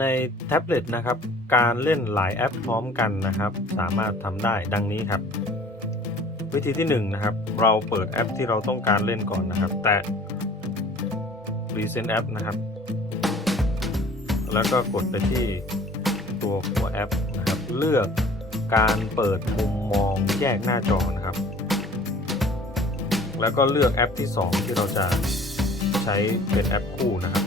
ในแท็บเล็ตนะครับ การเล่นหลายแอปพร้อมกันนะครับ สามารถทำได้ดังนี้ครับ วิธีที่1นงนะครับ เราเปิดแอปที่เราต้องการเล่นก่อนนะครับ แตะ Recent App นะครับ แล้วก็กดไปที่ตัวหัวแอปนะครับ เลือกการเปิดมุมมองแยกหน้าจอนะครับ แล้วก็เลือกแอปที่ 2 ที่เราจะใช้เป็นแอปคู่นะครับ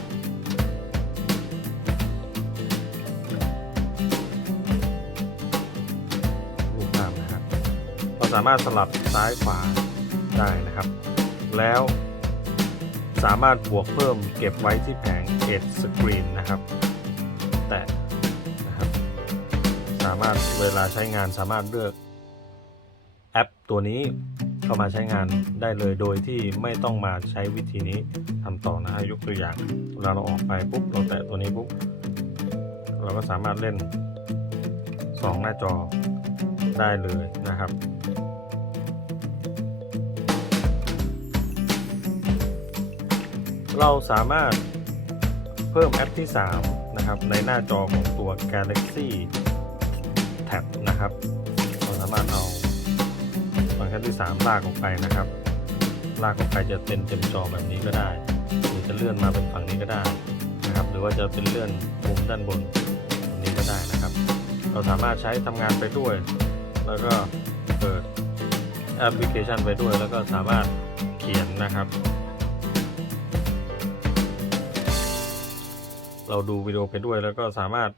สามารถสลับซ้ายขวาได้นะครับ แล้วสามารถบวกเพิ่มเก็บไว้ที่แผง Edge Screen นะครับ แต่นะครับ สามารถเวลาใช้งานสามารถเลือกแอปตัวนี้เข้ามาใช้งานได้เลยโดยที่ไม่ต้องมาใช้วิธีนี้ทำต่อนะฮะยกตัวอย่างเวลาเราออกไปปุ๊บเราแตะตัวนี้ปุ๊บเราก็สามารถเล่น 2 หน้าจอ ได้เลยนะครับ เราสามารถเพิ่มแอปที่ 3 นะครับ ในหน้าจอของตัว Galaxy Tab นะครับ เราสามารถเอาฟังก์ชันที่ 3 ลากออกไปนะครับ ลากออกไปจะเป็นเต็มจอแบบนี้ก็ได้ หรือจะเลื่อนมาเป็นฝั่งนี้ก็ได้นะครับ หรือว่าจะเป็นเลื่อนมุมด้านบนตรงนี้ก็ได้นะครับ เราสามารถใช้ทำงานไปด้วย แล้วก็เปิดแอปพลิเคชันไปด้วย แล้วก็สามารถเขียนนะครับ เราดูวิดีโอไปด้วย แล้วก็สามารถ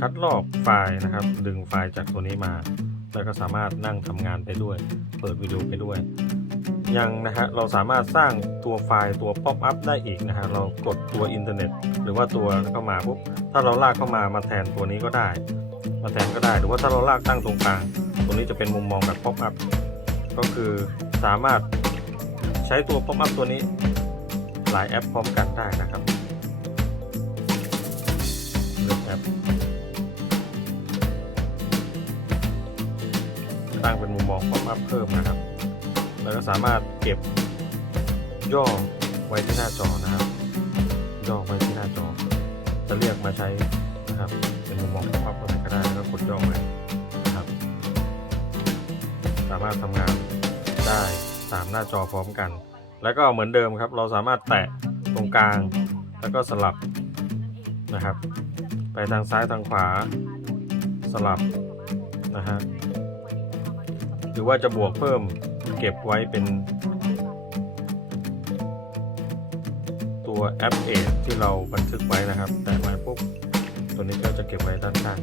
คัดลอกไฟล์นะครับ ดึงไฟล์จากตัวนี้มา แล้วก็สามารถนั่งทำงานไปด้วย เปิดวิดีโอไปด้วย ยังนะฮะเราสามารถสร้างตัวไฟล์ตัว pop up ได้อีกนะฮะเรากดตัวอินเทอร์เน็ต หรือว่าตัวเข้ามาปุ๊บถ้าเราลากเข้ามามาแทนตัวนี้ก็ได้ มาแทนก็ได้ หรือว่าถ้าเราลากตั้งตรงกลาง ตรงนี้จะเป็นมุมมองแบบ pop up ก็คือสามารถใช้ตัว pop up ตัวนี้หลายแอปพร้อมกันได้นะครับเลือกแอปตั้งเป็นมุมมอง pop up เพิ่มนะครับ แล้วก็สามารถเก็บย่อไว้ที่หน้าจอนะครับ ย่อไว้ที่หน้าจอ จะเรียกมาใช้นะครับ เป็นมุมมอง pop up อะไรก็ได้แล้วก็กดย่อไว้ามารถทำงานได้สามหน้าจอพร้อมกัน แล้วก็เหมือนเดิมครับ เราสามารถแตะตรงกลาง แล้วก็สลับนะครับ ไปทางซ้ายทางขวาสลับนะฮะหรือว่าจะบวกเพิ่มเก็บไว้เป็น ตัวแอปเอทที่เราบันทึกไว้นะครับ แต่ไว้ปุ๊บตัวนี้ก็จะเก็บไว้ด้านข้าง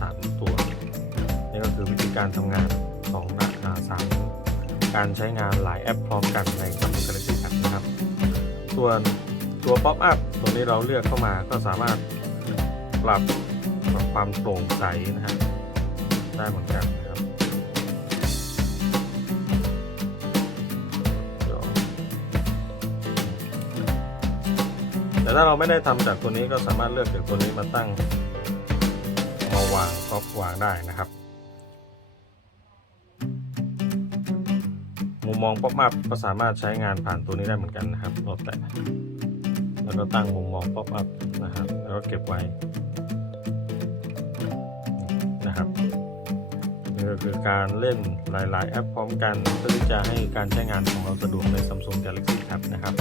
สามตัว นี่ก็คือวิธีการทำงาน สาสามการใช้งานหลายแอปพร้อมกันใน Samsung Galaxy Tab นะครับ ส่วนตัว Pop Up ตัวนี้เราเลือกเข้ามาก็สามารถปรับปรับความโปร่งใสนะฮะได้เหมือนกันนะครับแต่ถ้าเราไม่ได้ทำจากตัวนี้ก็สามารถเลือกจากตัวนี้มาตั้งมาวางท็อปวางได้นะครับ มุมมองป๊อปอัพก็สามารถใช้งานผ่านตัวนี้ได้เหมือนกันนะครับเราแตะแล้วก็ตั้งมุมมองป๊อปอัพนะครับ แล้วก็เก็บไว้นะครับนี่ก็คือการเล่นหลาย ๆ แอปพร้อมกันเพื่อที่จะให้การใช้งานของเราสะดวกใน Samsung Galaxy Tab นะครับ